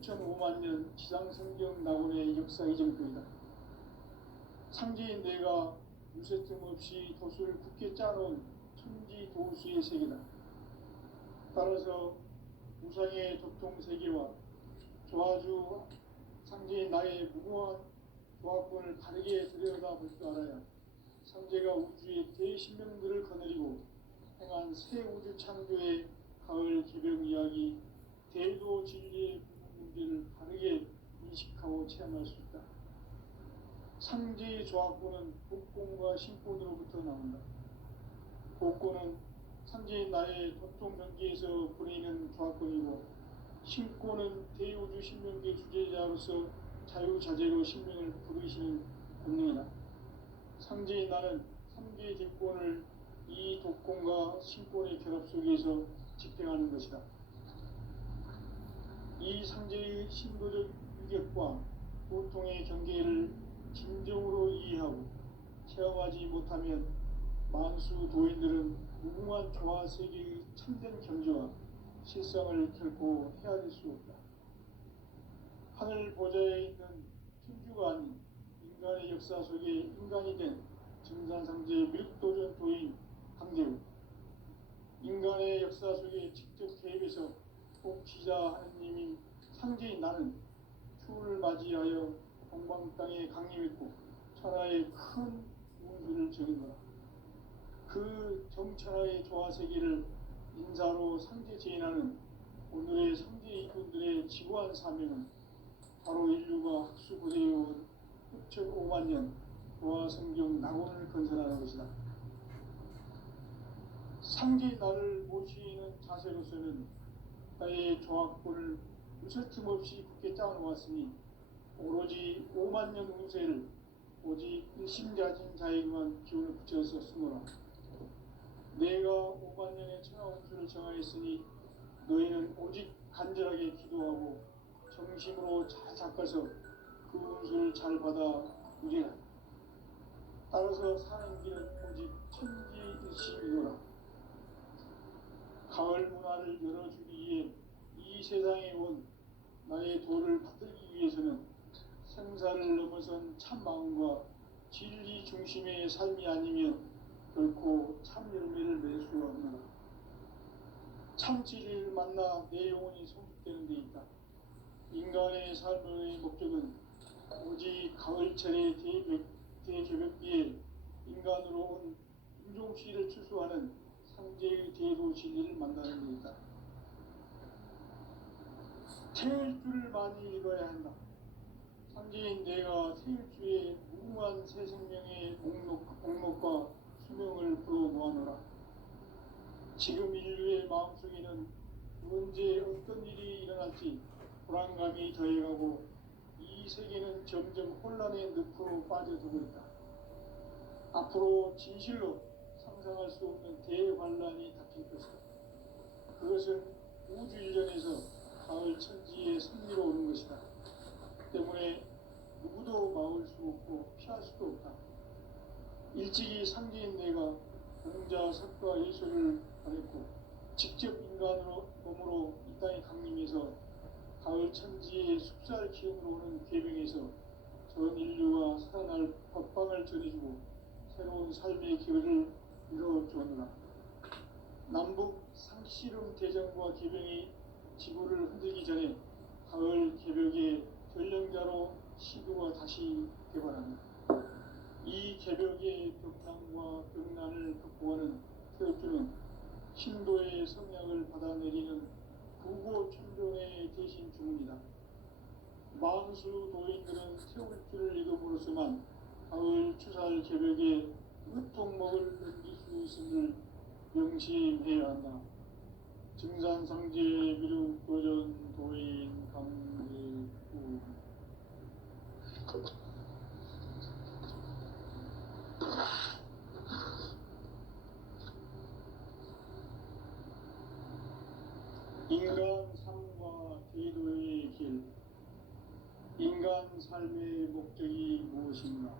9,500만 년 지상성경 낙원의 역사 이정표이다. 상제인 내가 무쇠틈 없이 돛을 굳게 짜놓은 천지 도수의 세계다. 따라서 우상의 도통 세계와 조화주 상제인 나의 무궁한 조합권을 바르게 들여다볼 줄 알아야 상제가 우주의 대신명들을 거느리고 행한 새 우주 창조의 가을 개벽 이야기, 대도 진리의 문제를 바르게 인식하고 체험할 수 있다. 상제의 조합권은 복권과 신권으로부터 나온다. 복권은 상제인 나의 도통 경계에서 보내는 조합권이고, 신권은 대우주 신명계 주제자로서 자유자재로 신명을 부르시는 권능이다. 상제인 나는 3개의 대권을 이 독권과 신권의 결합 속에서 집행하는 것이다. 이 상제의 신도적 유격과 보통의 경계를 진정으로 이해하고 체험하지 못하면 만수 도인들은 무궁한 조화 세계의 참된 경지와 실상을 결코 헤아릴 수 없다. 하늘 보좌에 있는 천주가 아닌 인간의 역사 속에 인간이 된 증산상제의 밀도전 도인 강제우, 인간의 역사 속에 직접 개입해서 통치자 하느님인 상제인 나는 추를 맞이하여 동방 땅에 강림했고 천하의 큰 운수를 적인 거다. 그 정천하의 조화세계를 인사로 상제 제인하는 오늘의 상제 이분들의 지구한 사명은 바로 인류가 학수고대해온 9,500만 년 조화성경 낙원을 건설하는 것이다. 상제의 나를 모시는 자세로서는 나의 조합권을 무설틈 없이 굳게 짜놓았으니 오로지 5만 년 운세를 오직 일심자진 자에게만 기운을 붙여서 쓰노라. 내가 5만 년의 천하 운수를 정하였으니 너희는 오직 간절하게 기도하고 정심으로 잘 닦아서 그 운수를 잘 받아 누리라. 따라서 사는 길은 오직 천지일심이노라. 가을 문화를 열어주기 위해 이 세상에 온 나의 도를 받들기 위해서는 생사를 넘어선 참 마음과 진리 중심의 삶이 아니면 결코 참 열매를 맺을 수가 없노라. 참 진리를 만나 내 영혼이 성숙되는 데 있다. 인간의 삶의 목적은 오직 가을철의 대개벽기에 인간으로 온 인종씨를 추수하는 상제의 대도 진리를 만나는 데 있다. 태일주를 많이 읽어야 한다. 상제인 내가 태일주의 무궁한 새 생명의 목록과 수명을 불어모아노라. 지금 인류의 마음속에는 언제 어떤 일이 일어날지 불안감이 더해가고 이 세계는 점점 혼란의 늪으로 빠져들고 있다. 앞으로 진실로 상상할 수 없는 대환란이 닥칠 것이다. 그것은 우주 일전에서 가을 천지의 승리로 오는 것이다. 때문에 누구도 막을 수 없고 피할 수도 없다. 일찍이 상제인 내가 공자, 석과 예술을 가렸고 직접 인간으로 몸으로 이 땅에 강림해서 가을 천지의 숲살 기운으로 오는 궤병에서 전 인류가 살아날 법방을 전해주고 새로운 삶의 기회를 이뤄주었노라. 남북 상씨름 대전과 개병이 지구를 흔들기 전에 가을 개벽의 전령자로 시도가 다시 개발한다. 이 개벽의 벽난과 벽난을 극복하는 태엽주는 신도의 성약을 받아내리는 부고천존의 대신 주문이다. 만수 도인들은 태울주를 읽음으로써만 가을 추살 개벽에 으통목을 넘길 수 있음을 명심해야 한다. 증산상제 미륵도전 도인 강제우. 인간 삶과 대도의 길. 인간 삶의 목적이 무엇인가?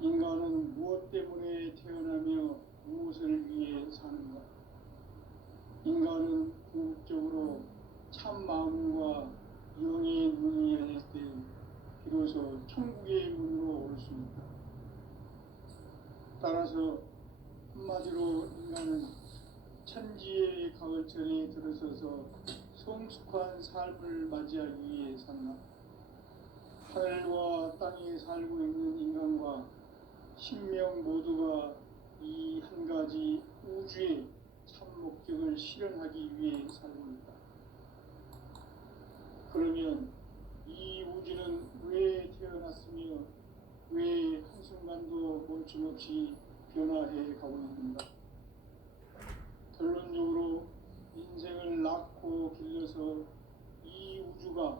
인간은 무엇 때문에 태어나며 무엇을 위해 사는가? 인간은 궁극적으로 참 마음과 영의 문이 열릴 때 비로소 천국의 문으로 올 수 있다. 따라서 한마디로 인간은 천지의 가을철에 들어서서 성숙한 삶을 맞이하기 위해 산다. 하늘과 땅에 살고 있는 인간과 신명 모두가 이 한 가지 우주의 참 목적을 실현하기 위해 살고 있다. 그러면 이 우주는 왜 태어났으며 왜 한순간도 멈춤없이 변화해 가고 있는가? 결론적으로 인생을 낳고 길러서 이 우주가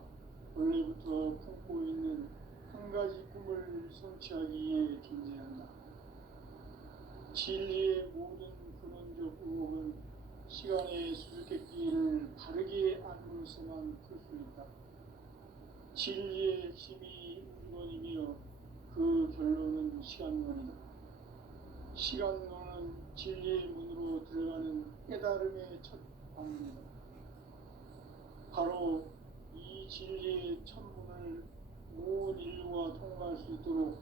원래부터 품고 있는 한 가지 꿈을 성취하기 위해 존재한다. 진리의 모든 근원적 의혹은 시간의 수수께끼를 바르게 알고서만 풀 수 있다. 진리의 핵심이 우주론이며 그 결론은 시간론이다. 시간론은 진리의 문으로 들어가는 깨달음의 첫 방문이다. 바로 이 진리의 첫 문을 온 인류가 통과할 수 있도록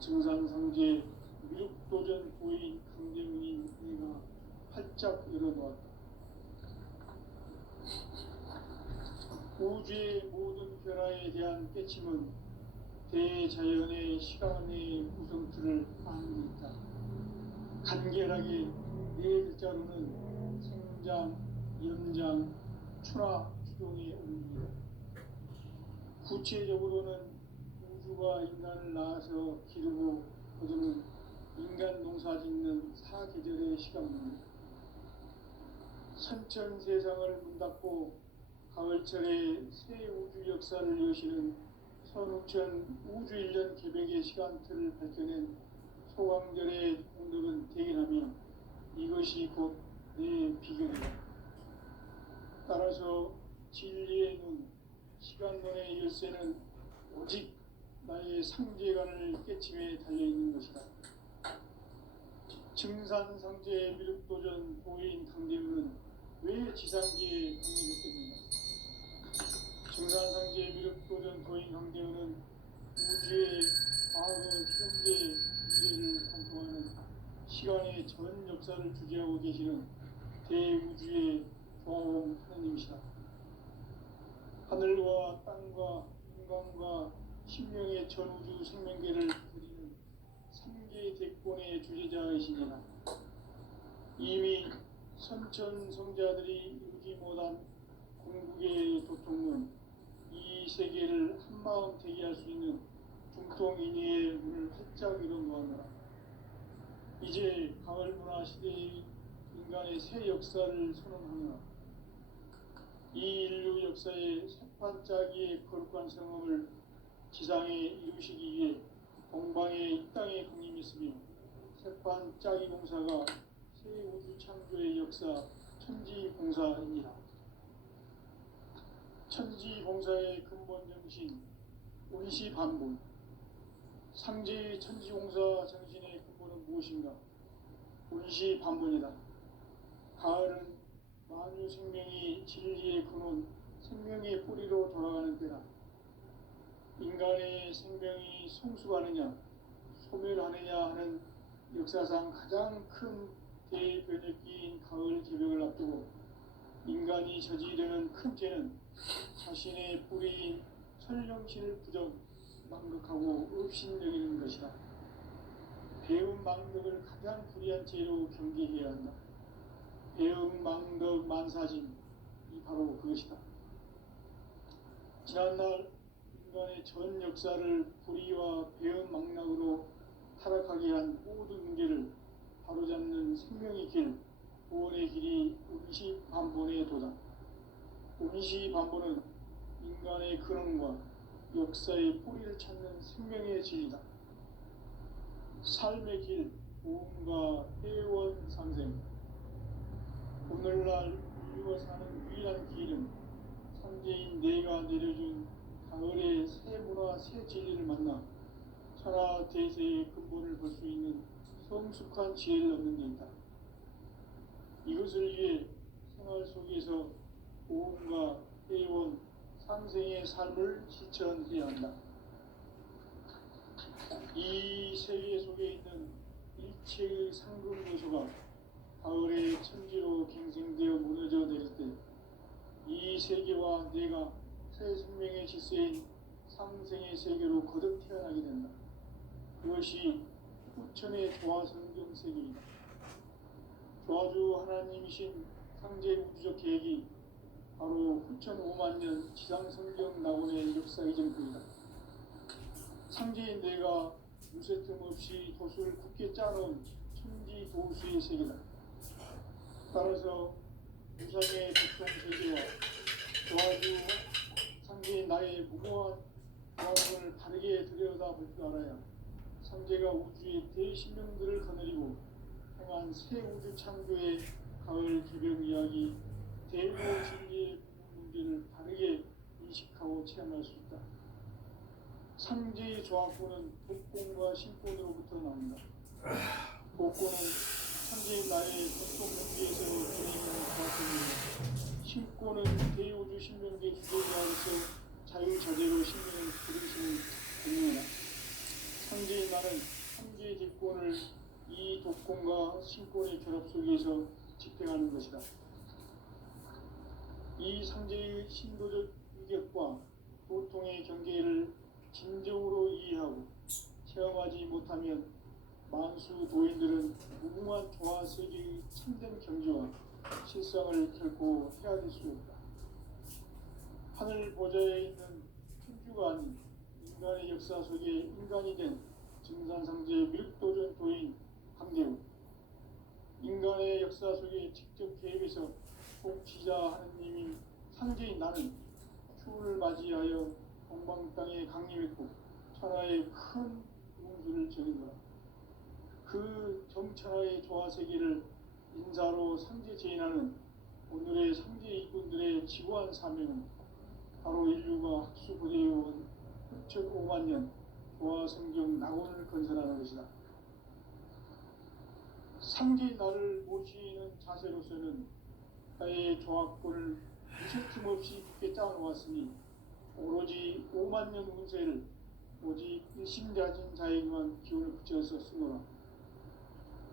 증산상제 미륵도전 고인 강대문인 내가 활짝 열어놓았다. 우주의 모든 변화에 대한 깨침은 대자연의 시간의 구성틀을 아는 데 있다. 간결하게 네 글자로는 생장, 연장, 추나 추동의 의미다. 구체적으로는 우주가 인간을 낳아서 기르고 거두는 인간 농사 짓는 사계절의 시간입니다. 선천 세상을 문닫고 가을철에 새 우주 역사를 여시는 선우천 우주일년 개백의 시간틀을 밝혀낸 소강절의 공덕은 대견하며 이것이 곧 내 비결이다. 따라서 진리의 눈, 시간론의 열쇠는 오직 나의 상제관을 깨침에 달려있는 것이다. 증산상제 미륵도전 도인 강대문은 왜 지상계에 강림했겠는가? 증산상제 미륵도전 도인 강대문은 우주의 과거, 현재, 미래를 관통하는 시간의 전 역사를 주재하고 계시는 대우주의 조화원 하느님이시다. 하늘과 땅과 인간과 신명의 전우주 생명계를 드리는 3개 대권의 주제자이시니라. 이미 선천성자들이 이루지 못한 궁극의 도통은 이 세계를 한마음 되게 할 수 있는 중통인의의 문을 활짝 열어놓았노라. 이제 가을 문화 시대의 인간의 새 역사를 선언하노라. 이 인류 역사의 새판짜기의 거룩한 성험을 지상에 이루시기 위해 동방의 이 땅에 강림했으며 새판짜기 공사가 새 우주 창조의 역사 천지공사입니다. 천지공사의 근본 정신 운시반본. 상제의 천지공사 정신의 근본은 무엇인가? 운시반본이다. 가을은 만유 생명이 진리의 근원, 생명의 뿌리로 돌아가는 때다. 인간의 생명이 성숙하느냐, 소멸하느냐 하는 역사상 가장 큰 대변혁기인 가을 개벽을 앞두고 인간이 저지르는 큰 죄는 자신의 뿌리인 설령신을 부정, 망극하고 업신여기는 것이다. 배움 망덕을 가장 불의한 죄로 경계해야 한다. 배움 망덕 만사짐이 바로 그것이다. 지난날 인간의 전 역사를 불의와 배움 망락으로 타락하게 한 모든 문제를 바로잡는 생명의 길, 구원의 길이 운시반본의 도다. 운시반본은 인간의 근원과 역사의 뿌리를 찾는 생명의 진리다. 삶의 길, 보험과 회원 상생. 오늘날 인류가 사는 유일한 길은 상제인 내가 내려준 가을의 새 문화, 새 진리를 만나 천하 대세의 근본을 볼 수 있는 성숙한 지혜를 얻는 데 있다. 이것을 위해 생활 속에서 보험과 회원, 상생의 삶을 실천해야 한다. 이 세계 속에 있는 일체의 상급 요소가 가을의 천지로 갱생되어 무너져 내릴 때 이 세계와 내가 새 생명의 질서인 상생의 세계로 거듭 태어나게 된다. 그것이 후천의 조화성경 세계이다. 조화주 하나님이신 상제 우주적 계획이 바로 후천 5만 년 지상성경 낙원의 역사 이전부이다. 상제인 내가 무쇠 틈 없이 도수를 굳게 짜놓은 천지 도수의 세계다. 따라서 우상의 고통 세계와 조화주 상제인 나의 무고한 조화성을 바르게 들여다볼 줄 알아야 상제가 우주의 대신명들을 거느리고 행한 새 우주 창조의 가을 개벽 이야기 대로 진리의 문제를 바르게 인식하고 체험할 수 있다. 상제의 조합권은 복권과 신권으로부터 나온다. 복권은 상제의 나의 전통 문제에서 진행하는 조합권이며 신권은 대우주 신명계 주제자로서 자유자재로 신명을 부르시는 권능이다. 상제의 나는 상제의 뒷권을 이 독권과 신권의 결합 속에서 집행하는 것이다. 이 상제의 신도적 위격과 고통의 경계를 진정으로 이해하고 체험하지 못하면 만수 도인들은 무궁한 조화 세계의 참된 경지와 실상을 결코 헤아릴 수 없다. 하늘 보좌에 있는 천주가 아닌 인간의 역사 속에 인간이 된 증산상제 밀도전 도인 강대우, 인간의 역사 속에 직접 개입해서 통치자 하느님인 상제인 나는 추운을 맞이하여 동방 땅에 강림했고 천하의 큰 운수를 정인거라. 그 정천하의 조화세계를 인사로 상제 제인하는 오늘의 상제 이꾼들의 지구한 사명은 바로 인류가 학수부대해온 6,5만 년 조화성경 낙원을 건설하는 것이다. 상제인 나를 모시는 자세로서는 나의 조합권을 무쇠틈 없이 굳게 짜놓았으니 오로지 5만 년 운세를 오직 일심가진 자에게만 기운을 붙여서 쓰노라.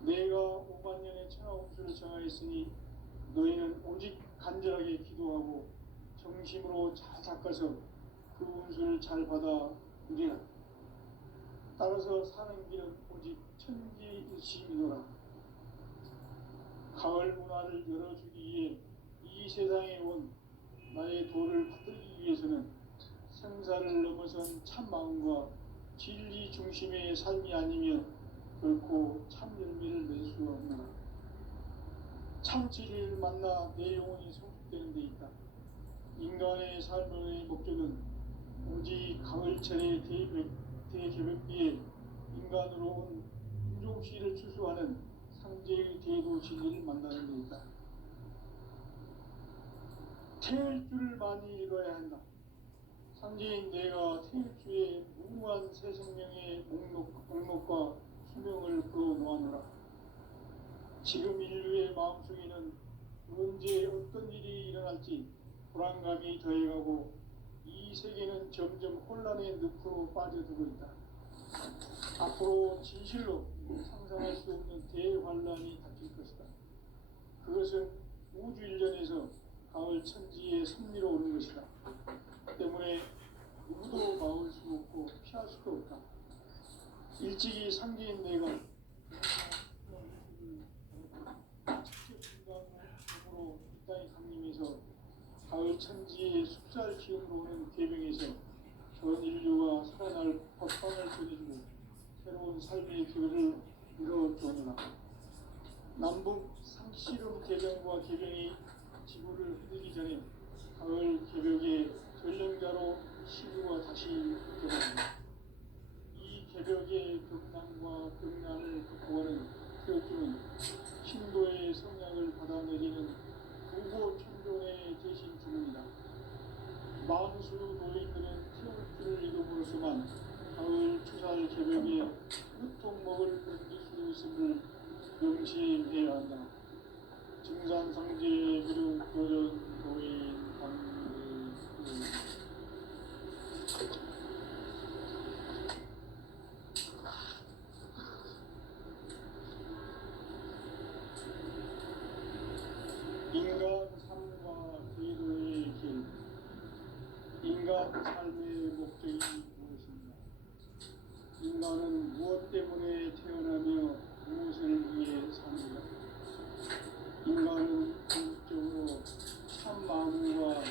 내가 5만 년의 천하 운수를 정하였으니 너희는 오직 간절하게 기도하고 정심으로 잘 닦아서 그 운수를 잘 받아 누리라. 따라서 사는 길은 오직 천지일심이노라. 가을 문화를 열어주기 위해 이 세상에 온 나의 도를 받들기 위해서는 생사를 넘어선 참 마음과 진리 중심의 삶이 아니면 결코 참 열매를 낼 수가 없노라. 참 진리를 만나 내 영혼이 성숙되는 데 있다. 인간의 삶의 목적은 오직 가을철의 대개벽비에 인간으로 온 인종시를 추수하는 상제의 대도 진리를 만나는 데 있다. 태일 줄을 많이 읽어야 한다. 상제인 내가 태일주의 무궁한 새 생명의 목록과 수명을 풀어놓아노라. 지금 인류의 마음속에는 언제 어떤 일이 일어날지 불안감이 더해가고 이 세계는 점점 혼란의 늪으로 빠져들고 있다. 앞으로 진실로 상상할 수 없는 대환란이 닥칠 것이다. 그것은 우주 일련에서 가을 천지의 섭리로 오는 것이다. 때문에 누구도 막을 수 없고 피할 수도 없다. 일찍이 상제인 내가 직접 인간으로 이 땅에 강림해서 가을 천지의 숲살 기운으로 오는 계명에서 전 인류가 살아날 법방을 전해주고 새로운 삶의 길을 이뤄주느라. 남북 상씨름 개병과 개병이 지구를 흔들기 전에 가을 개벽의 전령자로 시구가 다시 개방한다. 이 개벽의 극난과 극난을 극복하는 태극주는 신도의 성량을 받아내리는 부고 천존의 대신 주문이다. 만수 도인들은 태극주를 이름으로서만 가을 추살 개벽의 유통목을 견딜 수 있음을 명시해야 한다. 증산상제의 그릇 도전 도인 강의 인간 삶과 제도의 길, 인간 삶의 목적이 무엇인가? 인간은 무엇 때문에 태어나며 무엇을 위해 삽니까? 인간은 궁극적으로 참 마음과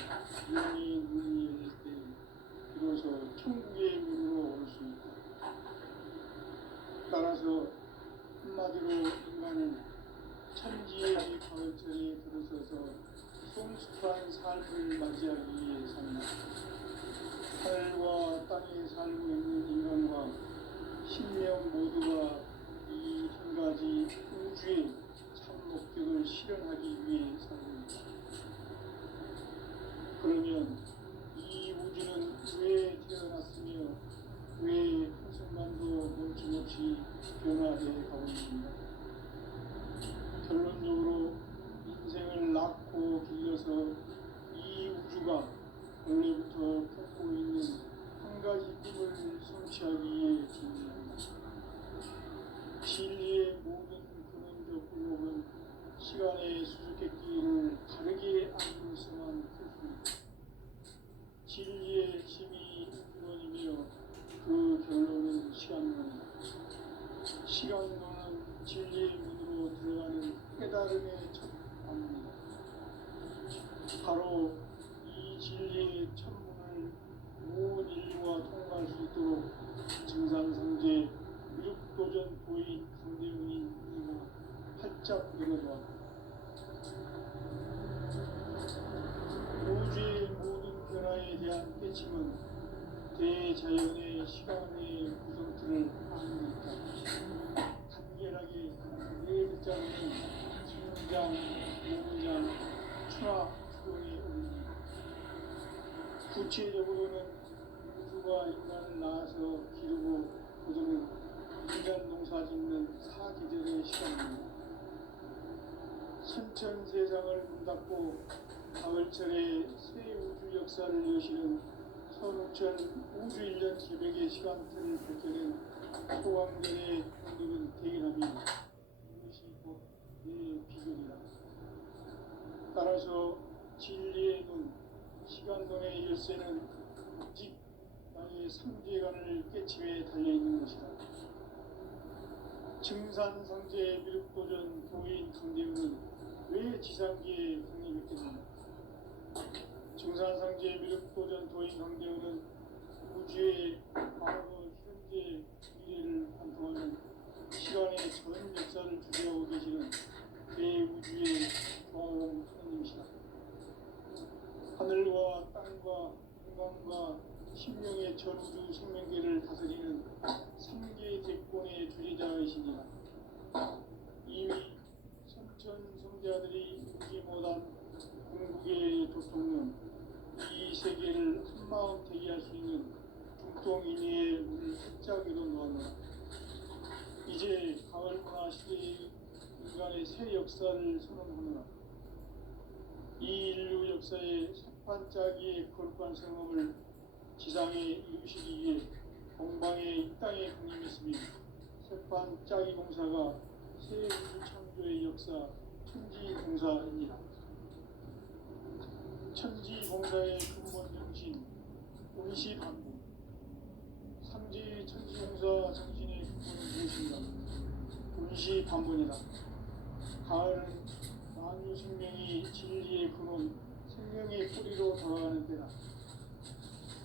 영의 눈이 열릴 때 비로소 천국의 문으로 올 수 있다. 따라서 한마디로 인간은 천지의 가을철에 들어서서 성숙한 삶을 맞이하기 위해 산다. 하늘과 땅에 살고 있는 인간과 신명 모두가 이 한 가지 우주의 참 목적을 실현하기 위해 살고 있다. 그러면 이 우주는 왜 태어났으며 왜 한순간도 멈춤없이 변화해 가고 있는가? 결론적으로 인생을 낳고 길러서 이 우주가 원래부터 품고 있는 한 가지 꿈을 성취하기 위해 존재한다. 진리의 모든 근원적 의혹은 시간의 수수께끼를 다르게 안고서만 풀 수 있다. 진리의 힘이 근원이며 그 결론은 시간론이다. 시간론은 진리의 문으로 들어가는 깨달음의 첫 방문이다. 바로 이 진리의 천문을 온 인류가 통과할 수 있도록 증산성제 미륵도전 보인 강대웅이 이가 활짝 열어놓았다. 우주의 모든 변화에 대한 깨침은 대자연의 시간의 구성틀을 아는 있다. 간결하게 네 글자로는 성장, 농장, 추락, 추론의 의미입니다. 구체적으로는 우주가 인간을 낳아서 기르고 거두는 인간 농사 짓는 사계절의 시간입니다. 선천 세상을 문닫고 가을철에 새 우주 역사를 여시는 선우천 우주 1년 새벽의 시간틀을 밝혀낸 소강전의 공들은 대견하며 이것이 곧 내 비전이다. 따라서 진리의 눈, 시간론의 열쇠는 오직 나의 상제관을 깨침에 달려있는 것이다. 증산상제 미륵도전 도인 강대웅은 왜 지상계에 국립했겠는가? 증산상제 미륵도전 도인 강대웅은 우주의 과거, 현재, 미래를 관통하는 시간의 전 역사를 주재하고 계시는 대우주의 조화로운 하느님이시다. 하늘과 땅과 인간과 신명의 전우주 생명계를 다스리는 3계 대권의 주제자이시니라. 이미 선천성자들이 이루지 못한 궁극의 도통론, 이 세계를 한마음 대기할 수 있는 중통인의의 문을 활짝 열어놓았노라. 이제 가을 문화 시대의 인간의 새 역사를 선언하노라. 이 인류 역사의 새판짜기의 거룩한 성업을 지상에 이루시기 위해 공방에 이 땅에 군림했으며 새판짜기 공사가 새 우주 창조의 역사 천지공사입니다. 천지공사의 근본 정신 운시반복. 삼지 천지공사 정신의 근본은 무엇인가? 운시반복이다. 가을은 만유 생명이 진리의 근원, 생명의 뿌리로 돌아가는 때다.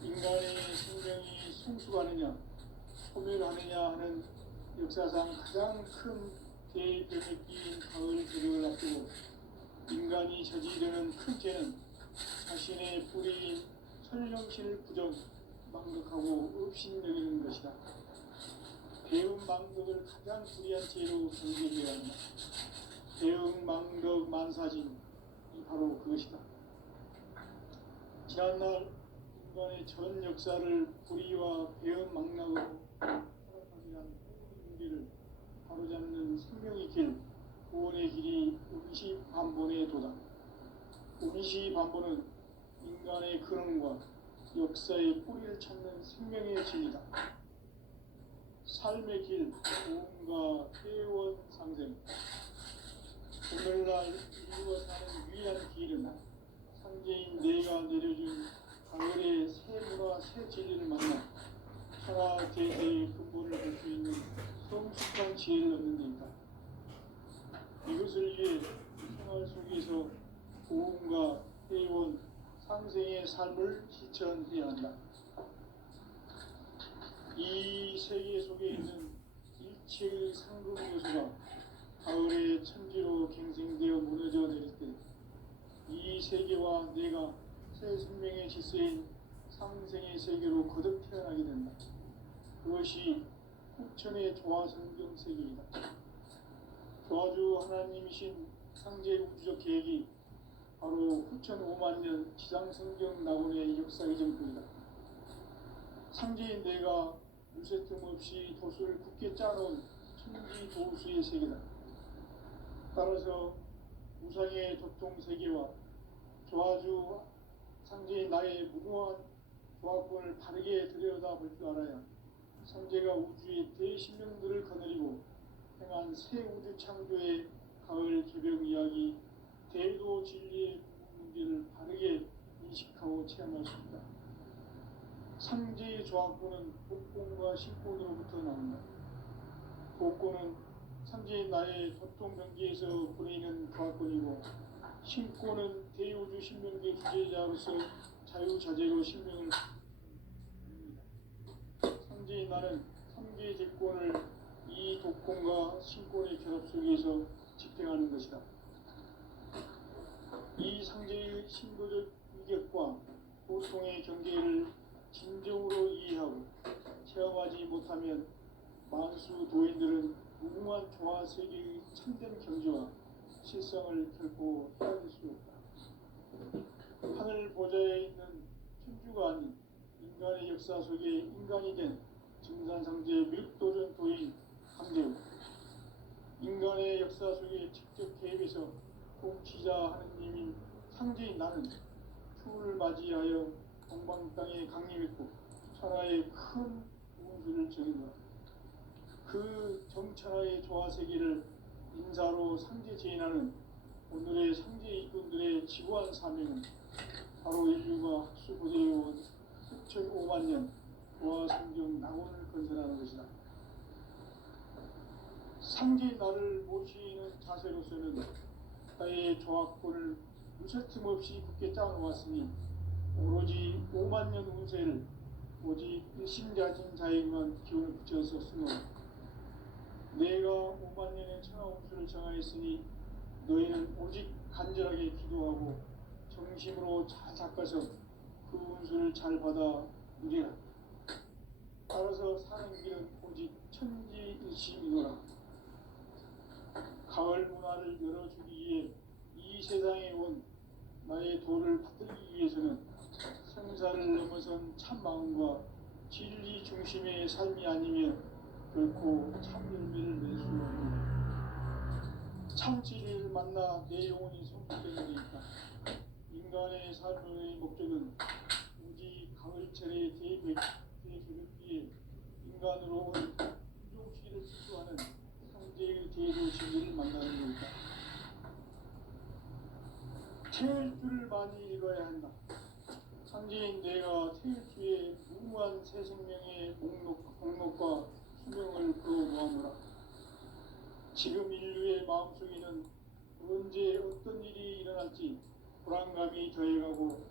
인간의 생명이 성숙하느냐, 소멸하느냐 하는 역사상 가장 큰 대변획기인 가을 저녁을 앞두고 인간이 저지르는 큰 죄는 자신의 뿌리인 설령신을 부정, 망극하고 업신여기는 것이다. 배움 망덕을 가장 불의한 죄로 경계해야 한다. 배움 망덕 만사진, 이 바로 그것이다. 지난날 인간의 전 역사를 불의와 배움 망락으로 타락하게 한 모든 문제를 바로잡는 생명의 길, 구원의 길이 운시반본의 도다. 운시반본은 인간의 근원과 역사의 뿌리를 찾는 생명의 진리다. 삶의 길, 도움과 회원 상생. 오늘날 인류가 사는 위한 길은 상제인 내가 내려준 가을의 새 문화, 새 진리를 만나 천하 대대의 근본을 볼 수 있는 성숙한 지혜를 얻는 데 있다. 이것을 위해 생활 속에서 도움과 회원, 상생의 삶을 실천해야 한다. 이 세계 속에 있는 일체의 상급 요소가 가을의 천지로 갱생되어 무너져 내릴 때 이 세계와 내가 새 생명의 질서인 상생의 세계로 거듭 태어나게 된다. 그것이 후천의 조화성경 세계이다. 조화주 하나님이신 상제 우주적 계획이 바로 후천 5만 년 지상성경 낙원의 역사의 전부이다. 상제인 내가 물새 틈 없이 도수를 굳게 짜놓은 천지 도수의 세계다. 따라서 우상의 도통 세계와 조화주 상제인 나의 무궁한 조화권을 바르게 들여다볼 줄 알아야 상제가 우주의 대신령들을 거느리고 행한 새 우주 창조의 가을 개벽 이야기, 대도 진리의 문제를 바르게 인식하고 체험할 수 있다. 상제의 조화권은 복권과 신권으로부터 나온다. 복권은 상제인 나의 도통 경계에서 보내는 조화권이고, 신권은 대우주 신명계 주제자로서 자유자재로 신명을 합니다. 상제인 나는 3개의 대권을 이 독권과 신권의 결합 속에서 집행하는 것이다. 이 상제의 신도적 위격과 보통의 경계를 진정으로 이해하고 체험하지 못하면 만수 도인들은 무궁한 조화 세계의 참된 경지와 실상을 결코 헤아릴 수 없다. 하늘 보좌에 있는 천주가 아닌 인간의 역사 속에 인간이 된 증산상제 밀도전 도인 강대우, 인간의 역사 속에 직접 개입해서 통치자 하느님인 상제인 나는 추를 맞이하여 동방 땅에 강림했고 천하의 큰 운수를 정했노라. 그 정천하의 조화세계를 인사로 상제 제인하는 오늘의 상제 이꾼들의 지구한 사명은 바로 인류가 학수고대해온 6,5만 년 조화성경 낙원을 건설하는 것이다. 상제인 나를 모시는 자세로서는 나의 조화권을 무쇠틈 없이 굳게 짜놓았으니 오로지 5만 년 운세를 오직 일심자진 자에게만 기운을 붙여서 쓰노라. 내가 5만 년의 천하 운수를 정하였으니 너희는 오직 간절하게 기도하고 정심으로 잘 닦아서 그 운수를 잘 받아 누리라. 따라서 사는 길은 오직 천지일심이노라. 가을 문화를 열어주기 위해 이 세상에 온 나의 도를 받들기 위해서는 생사를 넘어선 참 마음과 진리 중심의 삶이 아니면 결코 참 열매를 낼 수 없는 참 진리를 만나 내 영혼이 성숙되는 데 있다. 인간의 삶의 목적은 오직 가을철의 대개벽기에 인간으로 온 인종시를 추구하는 상제의 대도 진리를 만나는 것이다. 태일주를 많이 읽어야 한다. 상제인 내가 태일주의 무궁한 새 생명의 목록과 수명을 끌어모아노라. 지금 인류의 마음속에는 언제 어떤 일이 일어날지 불안감이 더해가고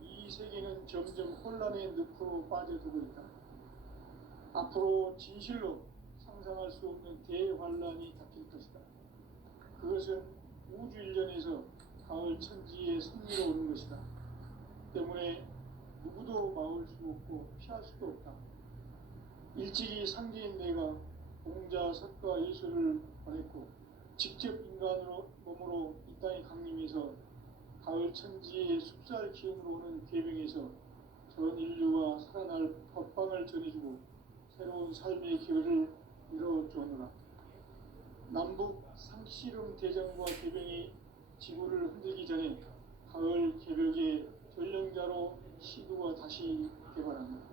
이 세계는 점점 혼란의 늪으로 빠져들고 있다. 앞으로 진실로 상상할 수 없는 대환란이 닥칠 것이다. 그것은 우주 일련에서 가을 천지의 섭리로 오는 것이다. 때문에 누구도 막을 수 없고 피할 수도 없다. 일찍이 상제인 내가 공자, 석가, 예수를 보냈고 직접 인간으로 몸으로 이 땅에 강림해서 가을 천지의 숲살 기운으로 오는 계명에서 전 인류가 살아날 법방을 전해주고 새로운 삶의 기회를 이뤄주노라. 남북 상씨름 대전과 개병이 지구를 흔들기 전에 가을 개벽에 전령자로 시도가 다시 개발합니다.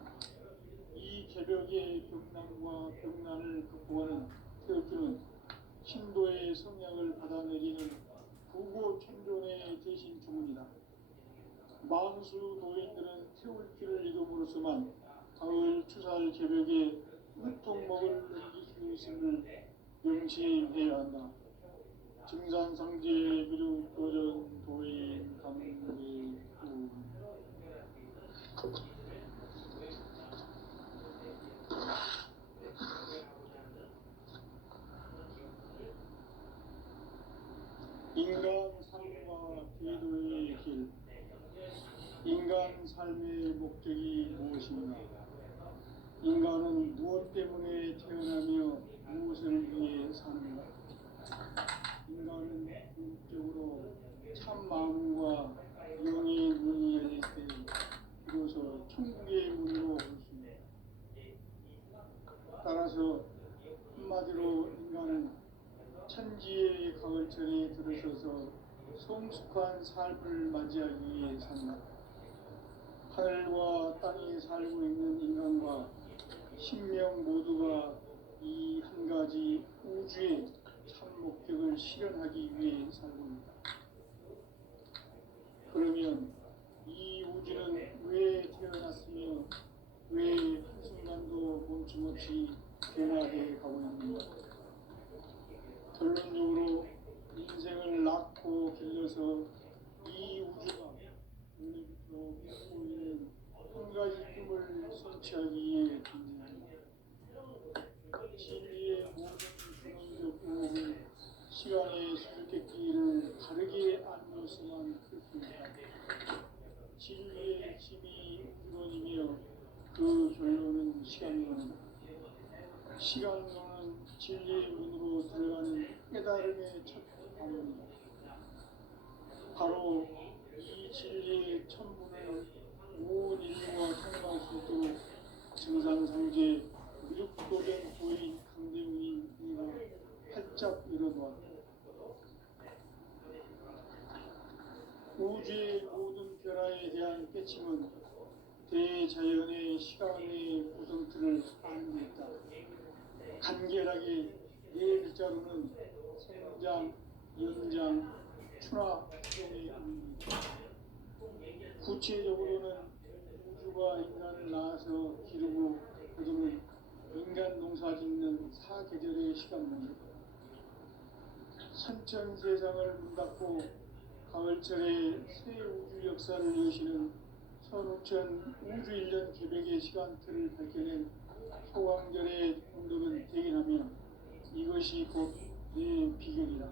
이 개벽의 벽난과 벽난을 극복하는 태극기는 신도의 성약을 받아내리는 부고천존의 대신 주문이다. 만수 노인들은 태울기를 이름으로서만 가을 추살 개벽에 으통먹을 넘길 수 있음을 명심해야 한다. 증산상제 미륵도전 도인 강대구. 인간 삶과 기도의 길. 인간 삶의 목적이 무엇인가? 인간은 무엇 때문에 태어나며 무엇을 위해 사는가? 인간은 본격적으로 참 마음과 영의 문이 열릴 때 비로소 천국의 문으로 올 수 있다. 따라서 한마디로 인간은 천지의 가을철에 들어서서 성숙한 삶을 맞이하기 위해 산다. 하늘과 땅에 살고 있는 인간과 신명 모두가 이 한 가지 우주의 참 목적을 실현하기 위해 살고 있다. 그러면 이 우주는 왜 태어났으며 왜 한순간도 멈춤없이 변화해 가고 있는가? 결론적으로 인생을 낳고 길러서 이 우주가 오늘부터 꾸고 있는 한 가지 꿈을 성취하기 위해 존재한다. 진리의 모든 근원적 의혹은 시간의 수수께끼를 다르게 안으로서만 풀 수 있다. 진리의 힘이 우주론이며 그 결론은 시간론이다. 시간론은 진리의 문으로 들어가는 깨달음의 첫 방문이다. 바로 이 진리의 천문을 온 인류가 통과할 수 있도록 증산상제 미륵도전 도인 강대웅이 이가 활짝 열어놓았다. 우주의 모든 변화에 대한 깨침은 대자연의 시간의 구성틀을 아는 데 있다. 간결하게 네 글자로는 생장, 연장, 추나, 수정의 의미입니다. 구체적으로는 우주가 인간을 낳아서 기르고 거두는 인간 농사 짓는 사계절의 시간입니다. 선천세상을 문닫고 가을철에 새 우주 역사를 여시는 선우천 우주일년 개벽의 시간틀을 밝혀낸 소강절의 공덕은 대긴하며 이것이 곧 내 비결이다.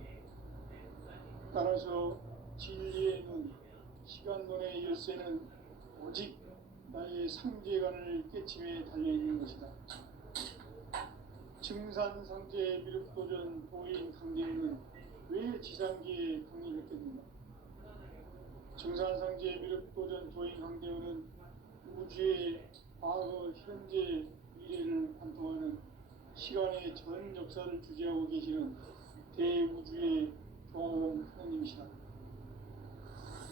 따라서 진리의 눈, 시간론의 열쇠는 오직 나의 상제관을 깨침에 달려있는 것이다. 증산상제 미륵도전 도인 강대웅은 왜 지상계에 강이 느꼈는가? 증산상제 미륵도전 도인 강대웅은 우주의 과거, 현재, 미래를 관통하는 시간의 전 역사를 주재하고 계시는 대우주의 종엄 하느님이시다.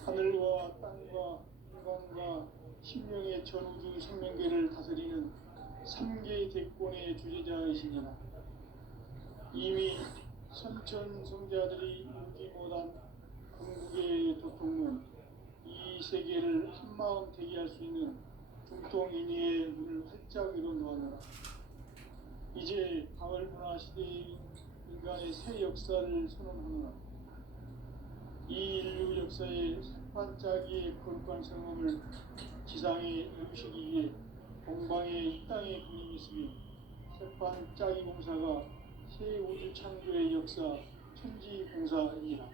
하늘과 땅과 인간과 신명의 전우주 생명계를 다스리는 3개 대권의 주제자이시니라. 이미 선천성자들이 이루지 못한 궁극의 도통문, 이 세계를 한마음 대기할 수 있는 중통인의의 문을 활짝 열어놓았노라. 이제 가을 문화 시대의 인간의 새 역사를 선언하노라. 이 인류 역사의 반짝이의 거룩한 성음을 지상에 이루시기 위해 동방의 이 땅에 군림이 있으며 새반짝이 공사가 새 우주 창조의 역사 천지공사입니다.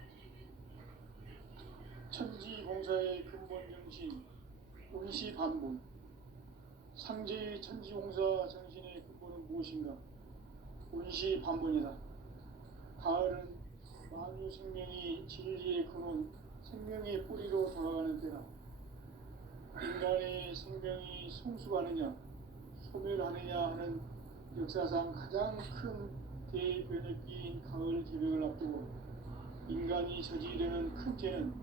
천지공사의 근본 정신 운시반복. 상제의 천지공사 정신의 근본은 무엇인가? 운시반복이다. 가을은 만유 생명이 진리의 근원, 생명의 뿌리로 돌아가는 때다. 인간의 생명이 성숙하느냐, 소멸하느냐 하는 역사상 가장 큰 대변혁기인 가을 개벽을 앞두고 인간이 저지르는 큰 죄는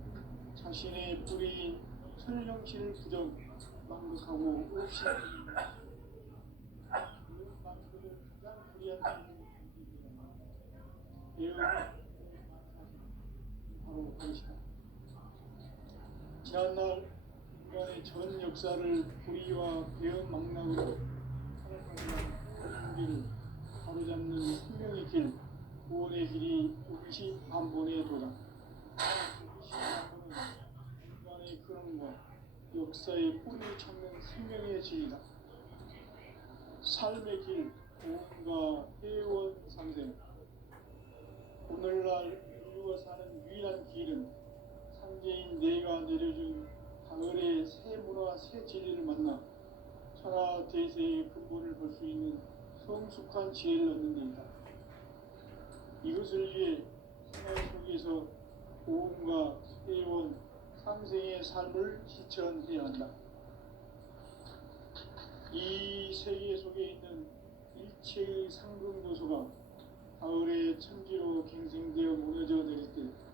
자신의 뿌리인 철령치를 부정 망극하고 없이 만큼을 가장 불리한 배우 바로 그것이다. 지난날 인간의 전 역사를 불의와 배은망락으로 살아가는 길을 바로잡는 생명의 길, 구원의 길이 50만번에 도다. 50만번은 인간의 근원과 역사의 뿌리를 찾는 생명의 진리다. 삶의 길, 구원과 회원 상생. 오늘날 인류가 사는 유일한 길은 상제인 내가 내려준 가을의 새 문화 새 진리를 만나 천하 대세의 근본을 볼 수 있는 성숙한 지혜를 얻는 데 있다. 이것을 위해 생활 속에서 고음과 회원, 상생의 삶을 실천해야 한다. 이 세계 속에 있는 일체의 상승도소가 가을의 천지로 갱생되어 무너져 내릴 때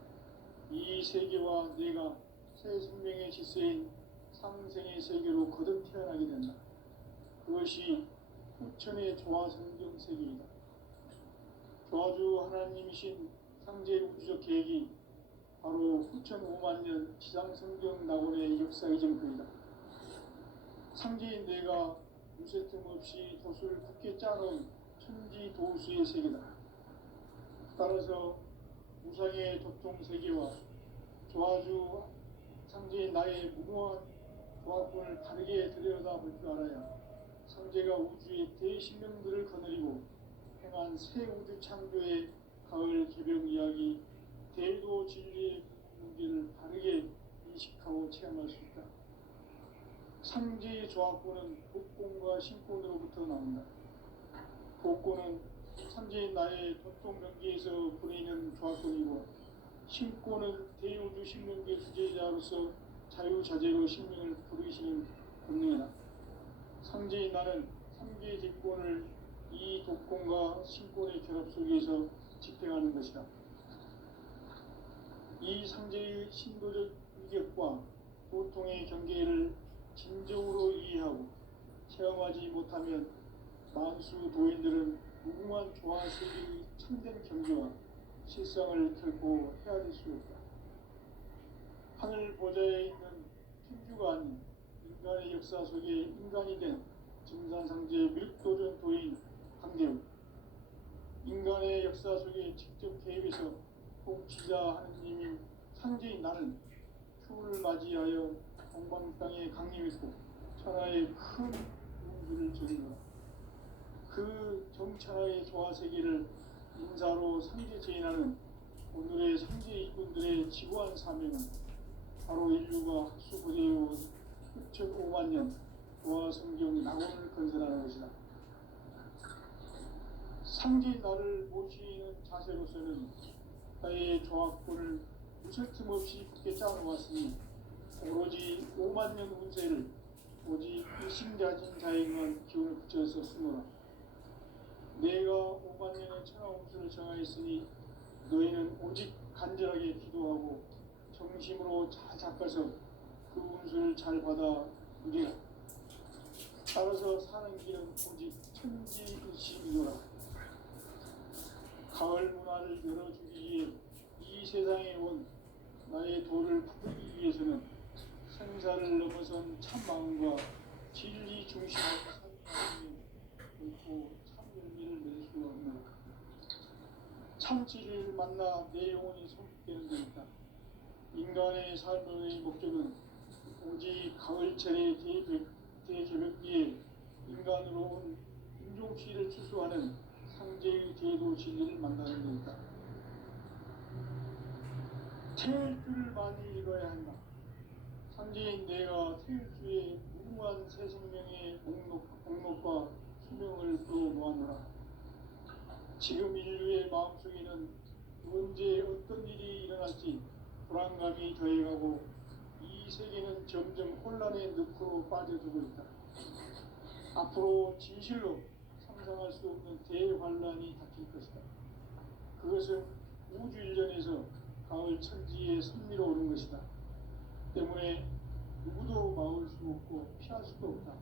이 세계와 내가 새 생명의 질서인 상생의 세계로 거듭 태어나게 된다. 그것이 후천의 조화성경 세계이다. 조화주 하나님이신 상제 우주적 계획이 바로 후천 5만년 지상성경 낙원의 역사의 정표이다. 상제인 내가 무쇠 틈 없이 도수를 굳게 짜놓은 천지 도수의 세계다. 따라서 우상의 도통 세계와 조화주 상제인 나의 무모한 조합군을 다르게 들여다볼 줄 알아야 상제가 우주의 대신령들을 거느리고 행한 새 우주 창조의 가을 개벽 이야기 대도 진리의 문제를 바르게 인식하고 체험할 수 있다. 상제의 조합군은 복권과 신권으로부터 나온다. 복권은 상제인 나의 도통 명계에서 보내는 조합군이고 신권은 대우주 신명계 주제자로서 자유자재로 신명을 부르시는 권능이다. 상제인 나는 3개의 직권을 이 독권과 신권의 결합 속에서 집행하는 것이다. 이 상제의 신도적 위격과 고통의 경계를 진정으로 이해하고 체험하지 못하면 만수 도인들은 무궁한 조화세계의 참된 경계와 실상을 결코 헤아릴 수 없다. 하늘 보좌에 있는 천주가 아닌 인간의 역사 속에 인간이 된 증산상제 밀도전 도인 강대우, 인간의 역사 속에 직접 개입해서 통치자 하느님인 상제인 나는 추를 맞이하여 동방 땅에 강림했고 천하의 큰 운수를 저지르라. 그 정천하의 조화세계를 인사로 상제 제인하는 오늘의 상제 일꾼들의 지구한 사명은 바로 인류가 학수고대해온 6,500년 조화성경 낙원을 건설하는 것이다. 상제 나를 모시는 자세로서는 나의 조합권을 무쇠 틈 없이 굳게 짜놓았으니 오로지 5만년 운세를 오직 일심가진 자에게만 기운을 붙여서 쓰노라. 내가 5만년의 천하 운수를 정하였으니 너희는 오직 간절하게 기도하고 정심으로 잘 잡아서 그 운수를 잘 받아 누리라. 따라서 사는 길은 오직 천지일심이노라. 가을 문화를 열어주기 위해 이 세상에 온 나의 도를 붙들기 위해서는 생사를 넘어선 참마음과 진리 중심의 삶을 결코 참 열매를 맺을 수가 없는 참 진리를 만나 내 영혼이 성숙되는 데있다. 인간의 삶의 목적은 오직 가을철의 대개벽 뒤에 인간으로 온 인종시를 추수하는 상제의 대도 진리를 만나는 데있다. 태일 줄을 많이 읽어야 한다. 상제인 내가 태일주의 무궁한 새 생명의 목록과 수명을 풀어놓았노라. 지금 인류의 마음속에는 언제 어떤 일이 일어날지 불안감이 더해가고 이 세계는 점점 혼란의 늪으로 빠져들고 있다. 앞으로 진실로 상상할 수 없는 대환란이 닥칠 것이다. 그것은 우주 일련에서 가을 천지의 섭리로 오는 것이다. 때문에 누구도 막을 수 없고 피할 수도 없다.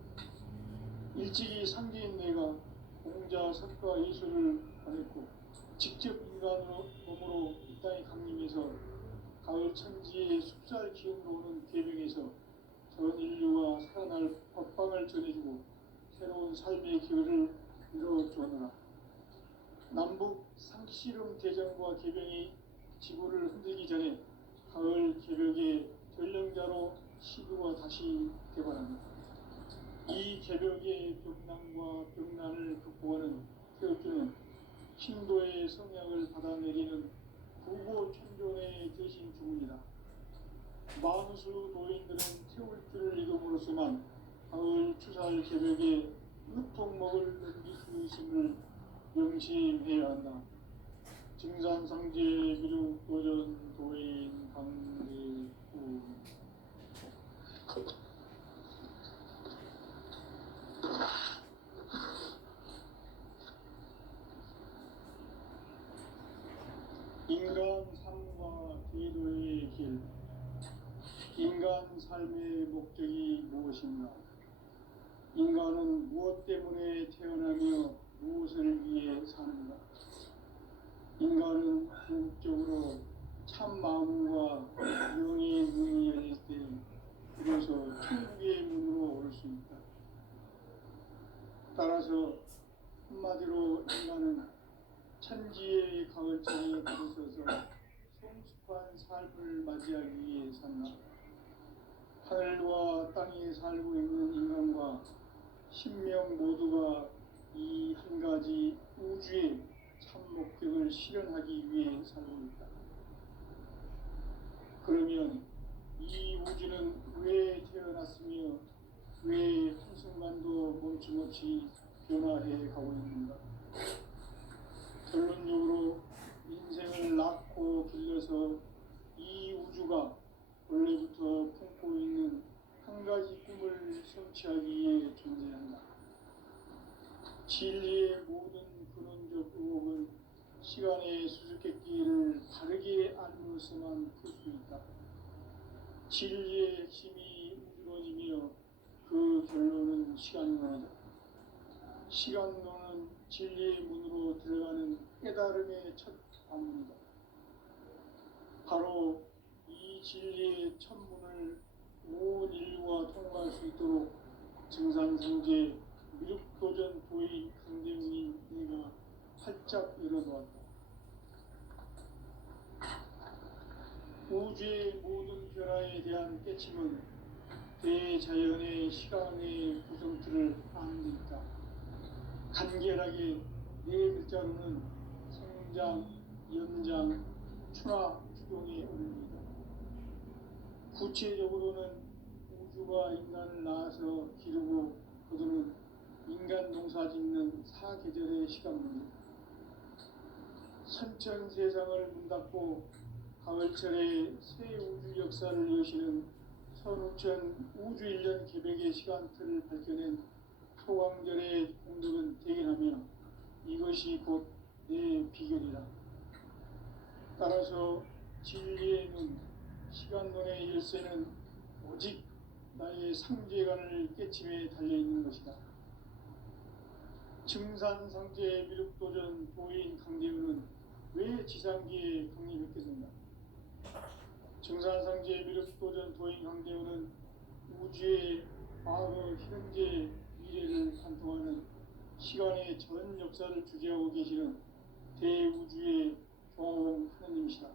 일찍이 상제인 내가 공자, 석가, 예술을 보냈고 직접 인간으로 몸으로 이 땅에 강림해서 가을 천지의 숲살 기운으로 오는 계명에서 전 인류가 살아날 법방을 전해주고 새로운 삶의 기회를 이뤄주느라. 남북 상씨름 대전과 계병이 지구를 흔들기 전에 가을 개벽의 전령자로 시드가 다시 개발합니다. 이 개벽의 병난과 병난을 극복하는 태극기는 신도의 성향을 받아내리는 구보천존의 대신 주문이다. 만수 노인들은 태울기를 이름으로서만 가을 추살 개벽의 으통목을 넘길 수 있음을 명심해야 한다. 증산상제 미륵 도전 도인 강대우. 인간 삶과 기도의 길. 인간 삶의 목적이 무엇인가? 인간은 무엇 때문에 태어나며 무엇을 위해 사는가? 인간은 궁극적으로 참 마음과 영의 문이 열릴 때 비로소 천국의 문으로 올 수 있다. 따라서 한마디로 인간은 천지의 가을장에 들어서서 성숙한 삶을 맞이하기 위해 산다. 하늘과 땅에 살고 있는 인간과 신명 모두가 이 한 가지 우주의 참 목적을 실현하기 위해 살고 있다. 그러면 이 우주는 왜 태어났으며 왜 한순간도 멈춤없이 변화해 가고 있는가? 결론적으로 인생을 낳고 길러서 이 우주가 원래부터 품고 있는 한 가지 꿈을 성취하기 위해 존재한다. 진리의 모든 근원적 의혹은 시간의 수수께끼를 다르게 알므로서만 풀 수 있다. 진리의 핵심이 우주론이며 그 결론은 시간론이다. 시간론은 진리의 문으로 들어가는 깨달음의 첫 관문이다. 바로 이 진리의 첫 문을 온 인류가 통과할 수 있도록 증산상제 미륵도전 도의 강대웅이 내가 활짝 열어놓았다. 우주의 모든 변화에 대한 깨침은 대자연의 시간의 구성틀을 아는 데 있다. 간결하게 네 글자로는 성장, 연장, 추나 추동에 어울립니다. 구체적으로는 우주가 인간을 낳아서 기르고 거두는 인간 농사 짓는 사계절의 시간입니다. 선천 세상을 문 닫고 가을철에 새 우주 역사를 여시는 선우천 우주 1년 개벽의 시간틀을 밝혀낸 소강절의 공덕은 대견하며 이것이 곧 내 비결이다. 따라서 진리의 눈, 시간론의 열쇠는 오직 나의 상제관을 깨침에 달려있는 것이다. 증산상제 미륵도전 도인 강대우는 왜 지상기에 강림했게 된다? 증산상제 미륵도전 도인 강대우는 우주의 과거, 현재, 미래를 관통하는 시간의 전 역사를 주재하고 계시는 대우주의 종합 하느님이시다.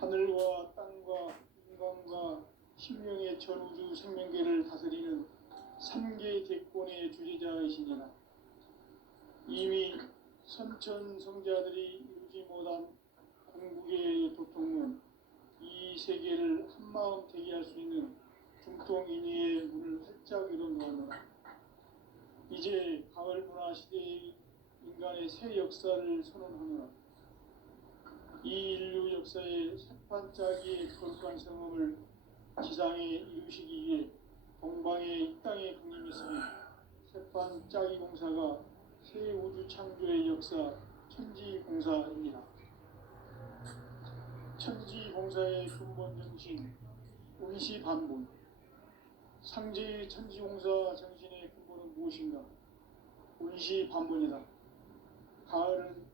하늘과 땅과 인간과 신명의 전우주 생명계를 다스리는 3개 대권의 주제자이시니라. 이미 선천성자들이 이루지 못한 궁극의 도통문, 이 세계를 한마음 되게 할 수 있는 중통인의의 문을 활짝 열어놓았노라. 이제 가을 문화 시대의 인간의 새 역사를 선언하노라. 이 인류 역사의 새판짜기의 거룩한 성험을 지상에 이루시기 위해 동방의 이 땅에 강림했으니 새판짜기 공사가 새 우주 창조의 역사 천지공사입니다. 천지공사의 근본 정신, 원시반본, 상제의 천지공사 정신의 근본은 무엇인가? 원시반본이다. 가을은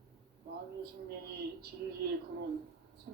만유 생명이 진리의 근원,